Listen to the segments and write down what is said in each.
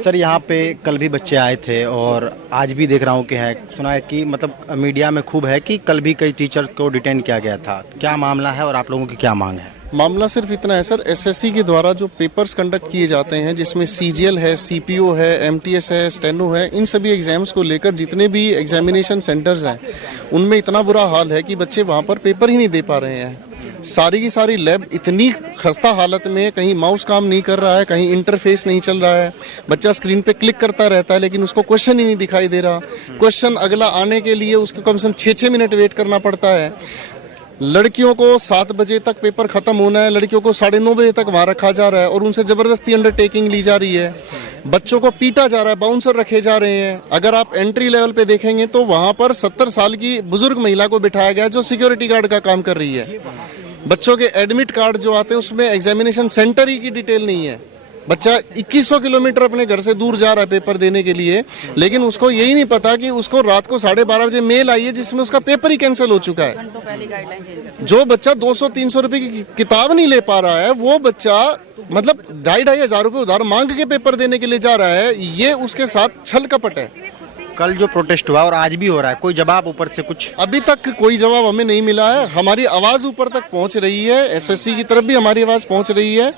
Sir यहाँ पे कल भी बच्चे आए थे और आज भी देख रहा हूँ कि है, सुना है कि मतलब मीडिया में खूब है कि कल भी कई टीचर्स को डिटेन किया गया था। क्या मामला है और आप लोगों की क्या मांग है? मामला सिर्फ इतना है सर, एसएससी के द्वारा जो पेपर्स कंडक्ट किए जाते हैं जिसमें सीजीएल है, सीपीओ है, एमटीएस है, स्टेनो है, इन सभी एग्जाम्स को लेकर जितने भी एग्जामिनेशन सेंटर्स हैं उनमें इतना बुरा हाल है कि बच्चे वहाँ पर पेपर ही नहीं दे पा रहे हैं। सारी की सारी लैब इतनी खस्ता हालत में, कहीं माउस काम नहीं कर रहा है, कहीं इंटरफेस नहीं चल रहा है, बच्चा स्क्रीन पे क्लिक करता रहता है लेकिन उसको क्वेश्चन ही नहीं दिखाई दे रहा। क्वेश्चन अगला आने के लिए उसको कम से कम 6-6 मिनट वेट करना पड़ता है। लड़कियों को 7 बजे तक पेपर खत्म होना है, लड़कियों को 9:30 बजे तक वहाँ रखा जा रहा है और उनसे जबरदस्ती अंडरटेकिंग ली जा रही है। बच्चों को पीटा जा रहा है, बाउंसर रखे जा रहे हैं। अगर आप एंट्री लेवल पे देखेंगे तो वहाँ पर 70 साल की बुजुर्ग महिला को बिठाया गया जो सिक्योरिटी गार्ड का काम कर रही है। बच्चों के एडमिट कार्ड जो आते हैं उसमें एग्जामिनेशन सेंटर ही की डिटेल नहीं है। बच्चा 2100 किलोमीटर अपने घर से दूर जा रहा है पेपर देने के लिए, लेकिन उसको यही नहीं पता कि उसको रात को 12:30 बजे मेल आई है जिसमें उसका पेपर ही कैंसिल हो चुका है। जो बच्चा 200-300 रुपए की किताब नहीं ले पा रहा है, वो बच्चा मतलब 2,500 हजार रुपए उधार मांग के पेपर देने के लिए जा रहा है। ये उसके साथ छल कपट है। कल जो प्रोटेस्ट हुआ और आज भी हो रहा है, कोई जवाब ऊपर से कुछ? अभी तक कोई जवाब हमें नहीं मिला है। हमारी आवाज ऊपर तक पहुंच रही है, एसएससी की तरफ भी हमारी आवाज पहुंच रही है,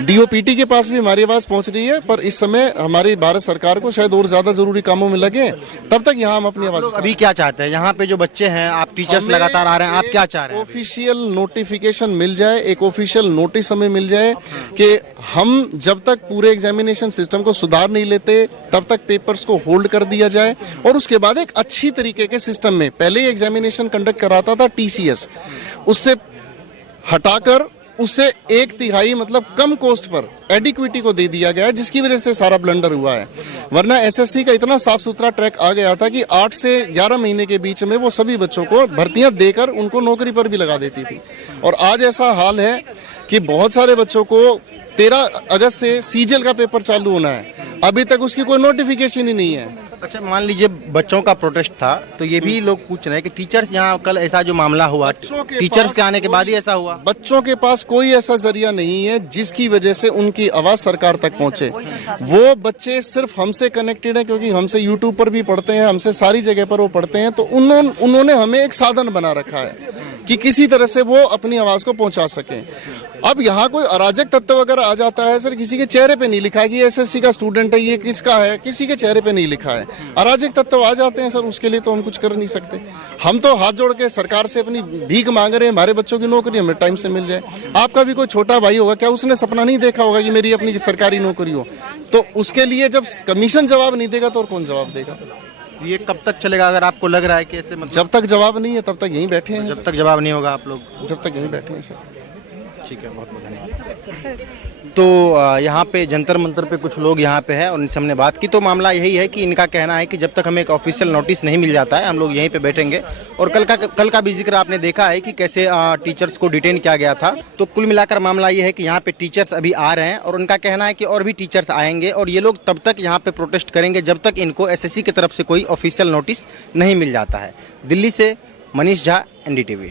डीओपीटी के पास भी हमारी आवाज पहुंच रही है, पर इस समय हमारी भारत सरकार को शायद और ज्यादा जरूरी कामों में लगे, तब तक यहाँ हम अपनी आवाज। अभी क्या चाहते हैं? यहाँ पे जो बच्चे हैं, आप टीचर्स लगातार आ रहे हैं, आप क्या चाह रहे हैं? ऑफिशियल नोटिफिकेशन मिल जाए, एक ऑफिशियल नोटिस हमें मिल जाए कि हम जब तक पूरे एग्जामिनेशन सिस्टम को सुधार नहीं लेते तब तक पेपर्स को होल्ड कर दिया जाए और उसके बाद एक अच्छी तरीके के सिस्टम में, पहले एग्जामिनेशन कंडक्ट कराता था टीसीएस, उससे हटाकर उससे 1/3 मतलब कम कॉस्ट पर एडिक्विटी को दे दिया गया, जिसकी वजह से सारा ब्लंडर हुआ है। वरना एसएससी का इतना साफ सुथरा ट्रैक आ गया था कि 8 से 11 महीने के बीच में वो सभी बच्चों को भर्तियां देकर उनको नौकरी पर भी लगा देती थी। और आज ऐसा हाल है कि बहुत सारे बच्चों को 13 अगस्त से सीजीएल का पेपर चालू होना है, अभी तक उसकी कोई नोटिफिकेशन ही नहीं है। अच्छा, मान लीजिए बच्चों का प्रोटेस्ट था तो ये भी लोग पूछ रहे हैं कि टीचर्स यहाँ कल ऐसा जो मामला हुआ, टीचर्स के आने के बाद ही ऐसा हुआ। बच्चों के पास कोई ऐसा जरिया नहीं है जिसकी वजह से उनकी आवाज सरकार तक पहुंचे। वो बच्चे सिर्फ हमसे कनेक्टेड है क्योंकि हमसे यूट्यूब पर भी पढ़ते हैं, हमसे सारी जगह पर वो पढ़ते हैं, तो उन्होंने हमें एक साधन बना रखा है कि किसी तरह से वो अपनी आवाज को पहुंचा सके। अब यहाँ कोई अराजक तत्व अगर आ जाता है सर, किसी के चेहरे पे नहीं लिखा है कि एसएससी का स्टूडेंट है, ये किसका है, किसी के चेहरे पे नहीं लिखा है। अराजक तत्व आ जाते हैं सर, उसके लिए तो हम कुछ कर नहीं सकते। हम तो हाथ जोड़ के सरकार से अपनी भीख मांग रहे हैं, हमारे बच्चों की नौकरी हमें टाइम से मिल जाए। आपका भी कोई छोटा भाई होगा, क्या उसने सपना नहीं देखा होगा कि मेरी अपनी सरकारी नौकरी हो? तो उसके लिए जब कमीशन जवाब नहीं देगा तो और कौन जवाब देगा? ये कब तक चलेगा अगर आपको लग रहा है कि ऐसे मतलब? जब तक जवाब नहीं है तब तक यहीं बैठे हैं। जब तक जवाब नहीं होगा आप लोग जब तक यहीं बैठे हैं सर। ठीक है, बहुत बहुत धन्यवाद। तो यहाँ पे जंतर मंतर पे कुछ लोग यहाँ पे हैं और इनसे हमने बात की तो मामला यही है कि इनका कहना है कि जब तक हमें एक ऑफिशियल नोटिस नहीं मिल जाता है हम लोग यहीं पे बैठेंगे। और कल का भी जिक्र आपने देखा है कि कैसे टीचर्स को डिटेन किया गया था। तो कुल मिलाकर मामला ये है कि यहाँ पे टीचर्स अभी आ रहे हैं और उनका कहना है कि और भी टीचर्स आएंगे और ये लोग तब तक यहाँ पे प्रोटेस्ट करेंगे जब तक इनको एसएससी की तरफ से कोई ऑफिशियल नोटिस नहीं मिल जाता है। दिल्ली से मनीष झा, एनडीटीवी।